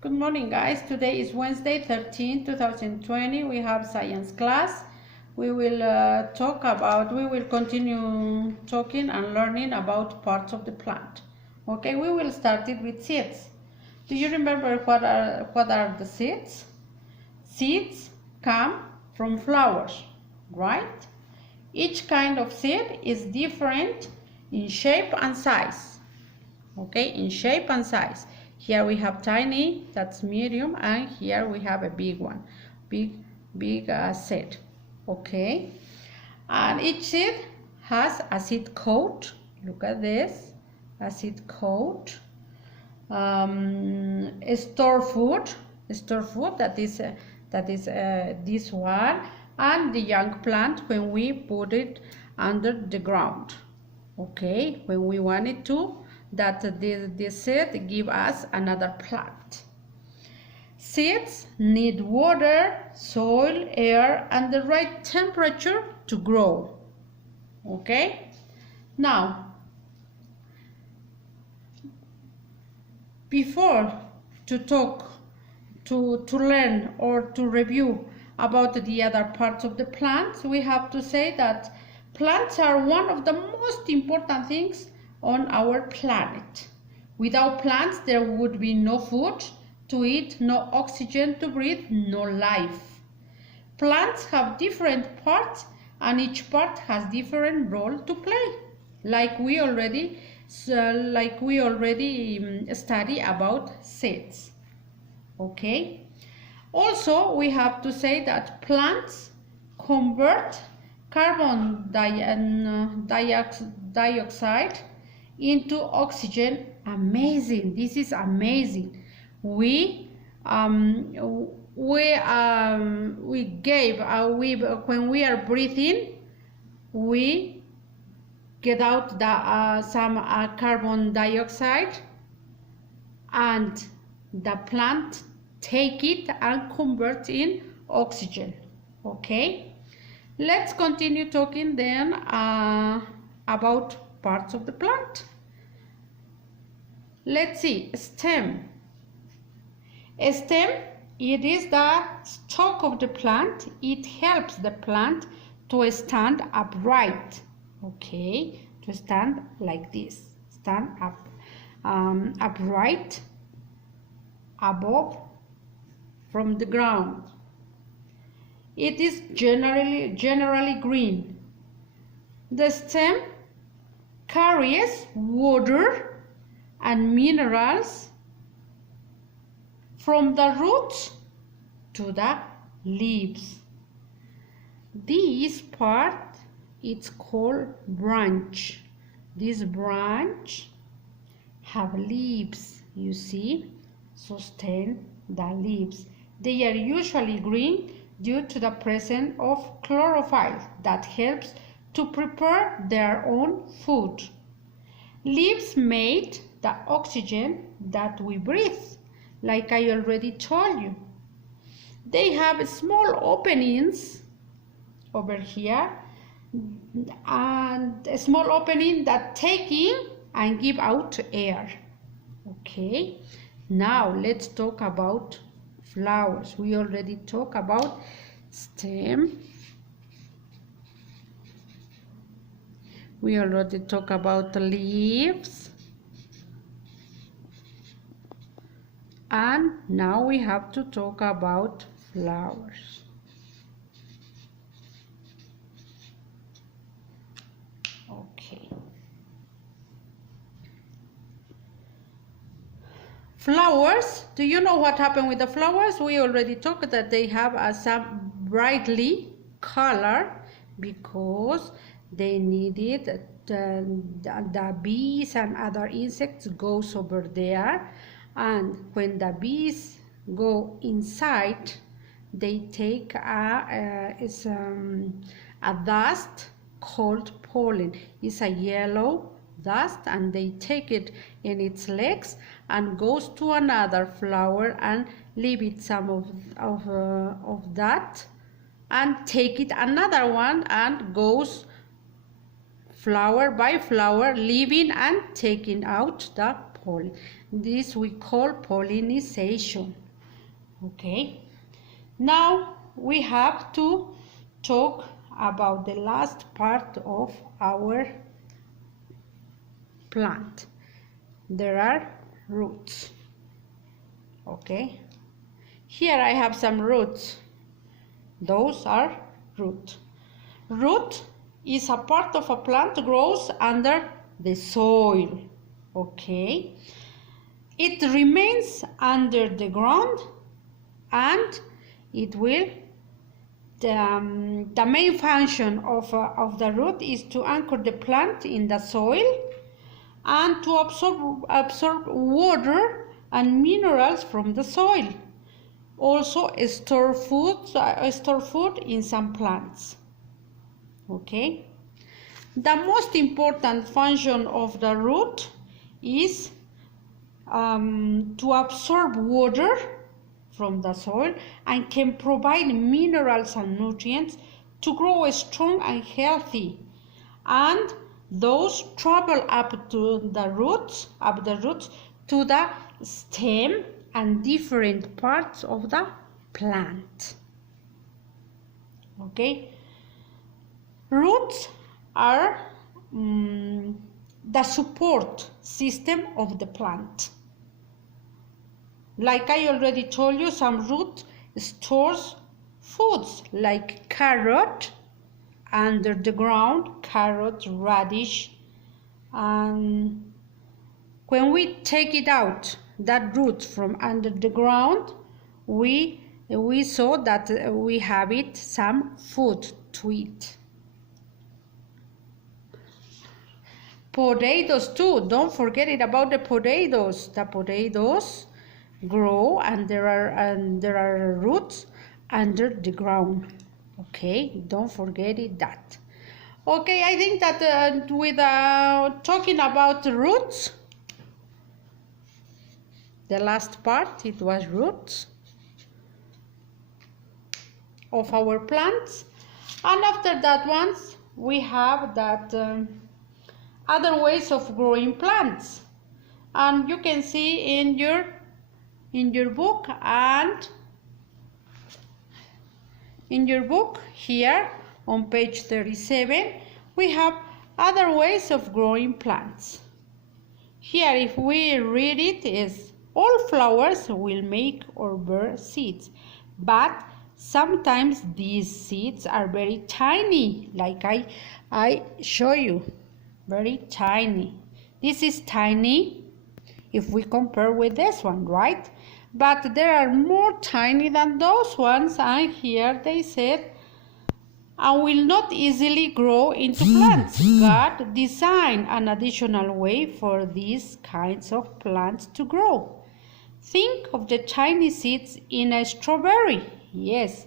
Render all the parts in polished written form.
Good morning, guys. Today is Wednesday, 13, 2020. We have science class. We will continue talking and learning about parts of the plant. Okay, we will start it with seeds. Do you remember what are the seeds? Seeds come from flowers, right? Each kind of seed is different in shape and size. Okay, in shape and size. Here we have tiny, that's medium, and here we have a big one, big seed. Okay, and each seed has a seed coat. Look at this, a seed coat. Store food that is this one, and the young plant when we put it under the ground. Okay, when we want it to, that the seed give us another plant. Seeds need water, soil, air, and the right temperature to grow. Okay, now before to talk, to learn or to review about the other parts of the plants, we have to say that plants are one of the most important things on our planet. Without plants, there would be no food to eat, no oxygen to breathe, no life. Plants have different parts, and each part has different role to play, like we already study about seeds. Okay. Also, we have to say that plants convert carbon dioxide into oxygen. Amazing, this is amazing. When we are breathing, we get out some carbon dioxide, and the plant take it and convert in oxygen. Okay, let's continue talking then about parts of the plant. Let's see, stem. A stem, it is the stalk of the plant. It helps the plant to stand upright. Okay, to stand like this, stand up, upright, above from the ground. It is generally green. The stem carries water and minerals from the roots to the leaves. This part it's called branch. This branch have leaves, you see, sustain the leaves. They are usually green due to the presence of chlorophyll that helps to prepare their own food. Leaves made the oxygen that we breathe, like I already told you. They have small openings over here, and a small opening that take in and give out air. Okay, now let's talk about flowers. We already talked about stem. We already talked about the leaves. And now we have to talk about flowers. Okay. Flowers, do you know what happened with the flowers? We already talked that they have some brightly color because they needed the bees and other insects goes over there, and when the bees go inside, they take a dust called pollen. It's a yellow dust, and they take it in its legs and goes to another flower and leave it some of that, and take it another one and goes flower by flower, leaving and taking out the pollen. This we call pollination. Okay. Now we have to talk about the last part of our plant. There are roots. Okay. Here I have some roots. Those are roots. Root is a part of a plant grows under the soil. Okay. It remains under the ground and it will the main function of the root is to anchor the plant in the soil and to absorb water and minerals from the soil. Also store food in some plants. Okay. The most important function of the root is to absorb water from the soil and can provide minerals and nutrients to grow strong and healthy. And those travel up the roots to the stem and different parts of the plant. Okay. Roots are the support system of the plant. Like I already told you, some root stores foods like carrot under the ground, carrot, radish, and when we take it out, that root from under the ground, we saw that we have it some food to eat. Potatoes too, don't forget it about the potatoes. The potatoes grow and there are roots under the ground. Okay, don't forget it that. Okay, I think that without talking about roots, the last part, it was roots of our plants, and after that ones we have that other ways of growing plants, and you can see in your book and in your book here on page 37 we have other ways of growing plants. Here if we read it is all flowers will make or bear seeds, but sometimes these seeds are very tiny, like I show you, very tiny. This is tiny if we compare with this one, right? But there are more tiny than those ones, and here they said and will not easily grow into plants. God designed an additional way for these kinds of plants to grow. Think of the tiny seeds in a strawberry. Yes,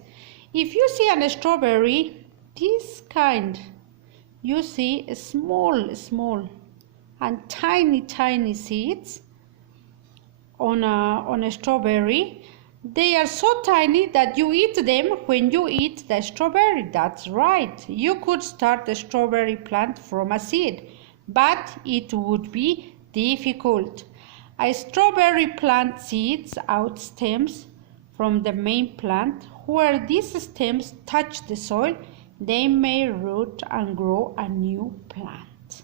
if you see a strawberry, this kind, you see small and tiny seeds on a strawberry. They are so tiny that you eat them when you eat the strawberry. That's right. You could start a strawberry plant from a seed, but it would be difficult. A strawberry plant seeds out stems from the main plant. Where these stems touch the soil, they may root and grow a new plant.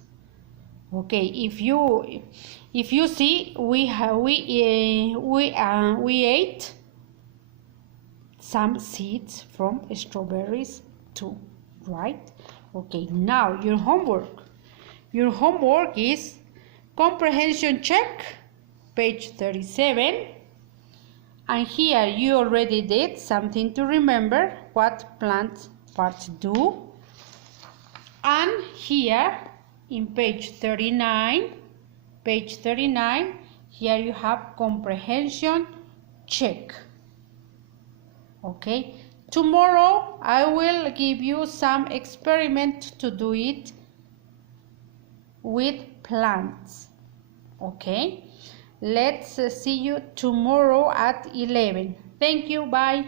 Okay, if you see, we ate some seeds from strawberries too, right? Okay, now your homework. Your homework is comprehension check, page 37. And here you already did something to remember what plant parts do. And here in page 39, here you have comprehension check. Okay, tomorrow I will give you some experiment to do it with plants. Okay, let's see you tomorrow at 11. Thank you, bye.